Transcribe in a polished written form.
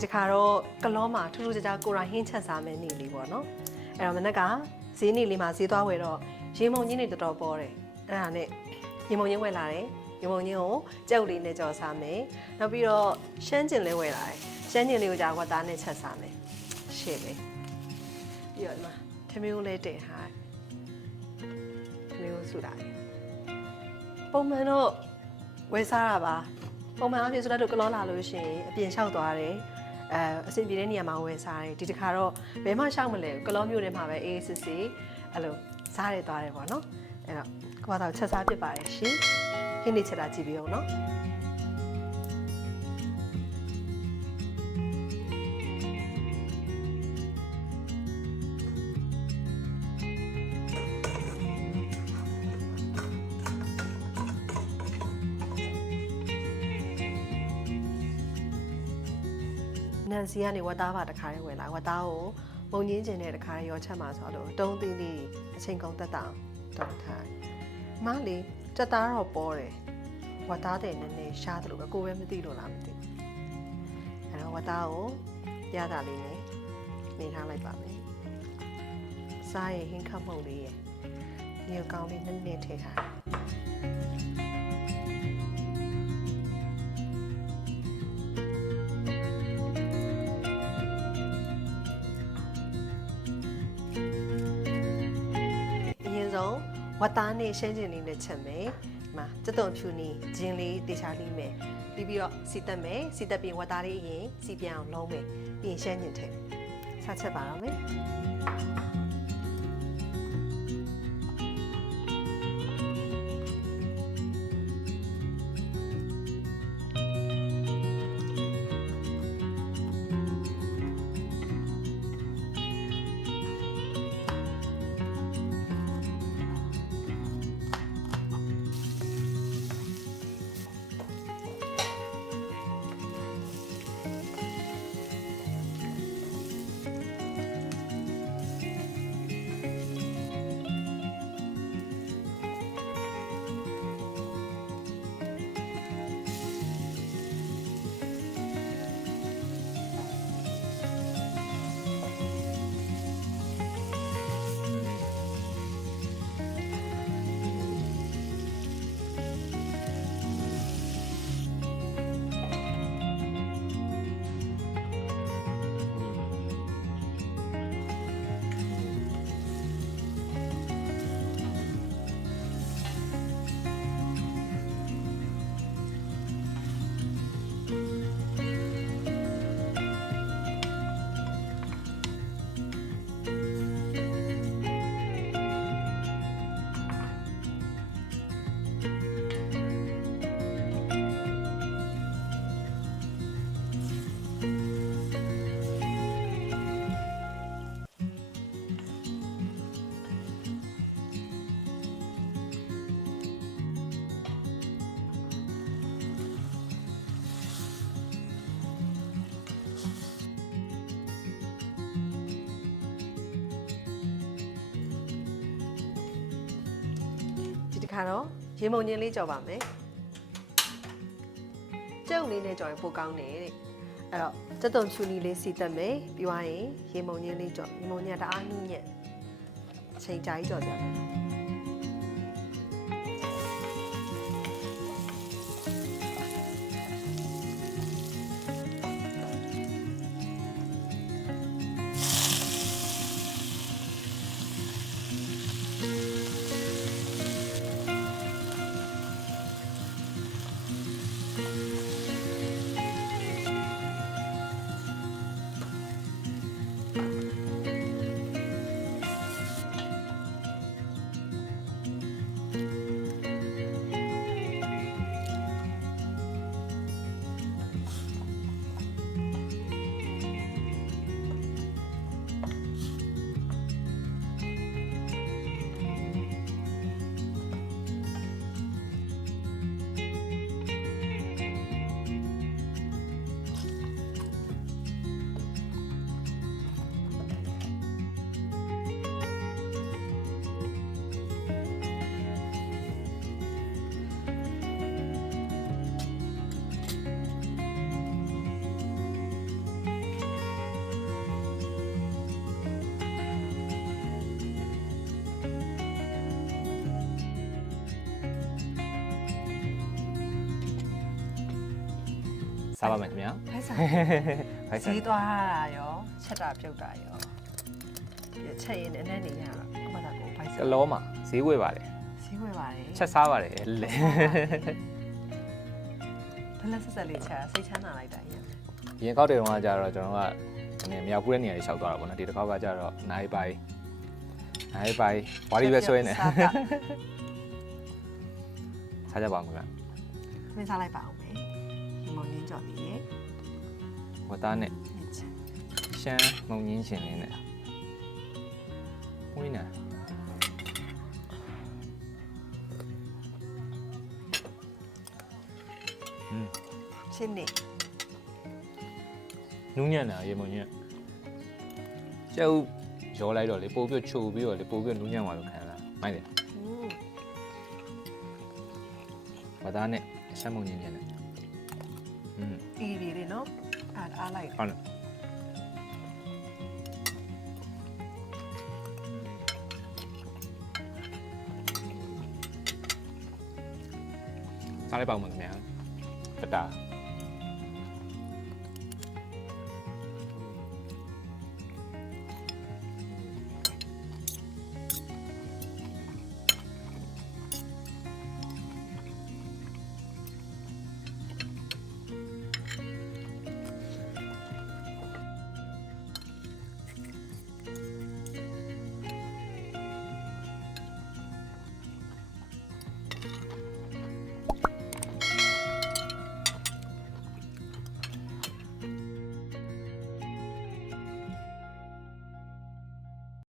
ဒီတစ်ခါတော့ကလောမှာထူးထူးခြားခြားကိုရာဟင်းချက်စားမယ်နေလေးပေါ့နော်အဲ့တော့မနေ့ကဈေးနေလေးမှာဈေးသွားဝယ်တော့ရေမုံကြီးနေတော်တော်ပေါ်တယ်အဲ့ဒါနဲ့ရေမုံကြီးဝယ်လာတယ်ရေမုံကြီးကိုကြက်ဥလေးနဲ့ကြော်စားမယ်နောက်ပြီးတော့ရှမ်းကျင်လေးဝယ်လာတယ်ရှမ်းကျင်လေးကိုကြာကွာသားနဲ့ချက်စားမယ်ရှေ့လေးပြီးတော့ဒီမှာထမင်းကိုလည်းတင်ထားထမင်းကိုဆူလာတယ်ပုံမှန်တော့ဝယ်စားတာပါပုံမှန်အဖြစ်ဆိုတော့ကလောလာလို့ရှိရင်အပြင်လျှောက်သွားတယ်အဆင်ပြေတဲ့နေရာမှာဝယ်စားတယ်ဒီတစ်ခါတော့ဘယ်မှရှောက်မလဲကလောမျိုးထဲမှာပဲအေးစစ်စစ်အဲ့လိုစားရသွားတယ်ပေါ့နော်အဲ့တော့ကဘာသာချက်စားဖြစ်ပါတယ်ရှင်ဟင်းနေချက်တာကြည့်ပြီးအောင်နော်နန်စီကနေဝတ်သားပါတခါလေးဝင်လာဝတ်သားကိုမုံငင်းကျင်တဲ့တခါလေးရောချက်မှာဆိုတော့တုံးသီးလေးအချိန်ကုန်တက်တာတောင်းထားမလေးတက်သားတော့ပေါ်တယ်ဝတ်သားတဲ့နည်းနည်းရှားတယ်လို့ပဲကိုယ်ပဲမသိလို့လားမသိအဲ့တော့ဝတ်သားကိုရတာလေးနဲ့နေထားလိုက်ပါမယ်စားရင်ဟင်းခတ်မှုတ်လေးရယ်ဒီကောင်းလေးနည်းနည်းထည့်ထားဝတ်သားနဲ့ရှမ်းကျင်လေးနဲ့ချက်မယ်ဒီမှာစက်တုံဖြူနေဂျင်းလေးတေချာလေးမယ်ပြီးတော့စီတက်မယ်စီတက်ပြီးဝတ်သားလေးအရင်စီပြန်အောင်လုံးမယ်ပြီးရင်ရှမ်းကျင်ထည့်ဆက်ချက်ပါတော့မယ်ခါတော့ရေမုံညင်းလေးကြော်ပါမယ်ကျုပ်လေးနဲ့ကြော်ရင်ပိုကောင်းတယ်တဲ့အဲ့တော့စက်တုံချူနီလေးစီတက်မယ်ပြီးသွားရင်ရေမုံညင်းလေးကြော်ရေမုံညင်းတအားနှူးညက်ချိန်ကြာကြီးကြော်ကြတယ် စားပါမယ်ခင်ဗျာ ဖိုက်ဆန် ဖိုက်ဆန် ဈေးသွားတာရောချက်တာပြုတ်တာရောချက်ရင်နဲ့နေရတော့အမသာကိုဖိုက်ဆ တ န် လောမှာဈေးဝယ်ပါတယ် ဈေးဝယ်ပါတယ် ချက်စားပါတယ်လေ ဘလက်ဆက်ဆက်လေးချက်စိတ်ချမ်းသာလိုက်တာရင် ရင်ကောက်တဲ့တုန်းကကြတော့ကျွန်တော်ကမြောက်ကူးတဲ့နေရာလေးလျှောက်သွားတာပေါ့နော်ဒီတစ်ခေါက်ကကြတော့နိုင်ပိုင်းဝါရီပဲဆွဲနေစားကြပါဦးခင်ဗျာ မင်းစားလိုက်ပါအောင်မယ်ဒီမောင်ရင်းကြော်လေးရေ ဝတ်သားနဲ့ ညစ်ချက် ရှမ်းမုံငင်းရှင်လေးနဲ့ဝင်းနာ ရှင်းနေ နူးညံ့တာရေမုံညံ့ကျုပ်ရောလိုက်တော့လေပို့ပြီးချိုပြီးတော့လေပို့ပြီးနူးညံ့သွားလို့ခံလာမိုက်တယ်ဝတ်သားနဲ့ရှမ်းမုံငင်းရှင်နဲ့အေးလေးနော်အားလိုက် ဟုတ်တယ်စားလိုက်ပါဦးမခင်ဗျာတတာ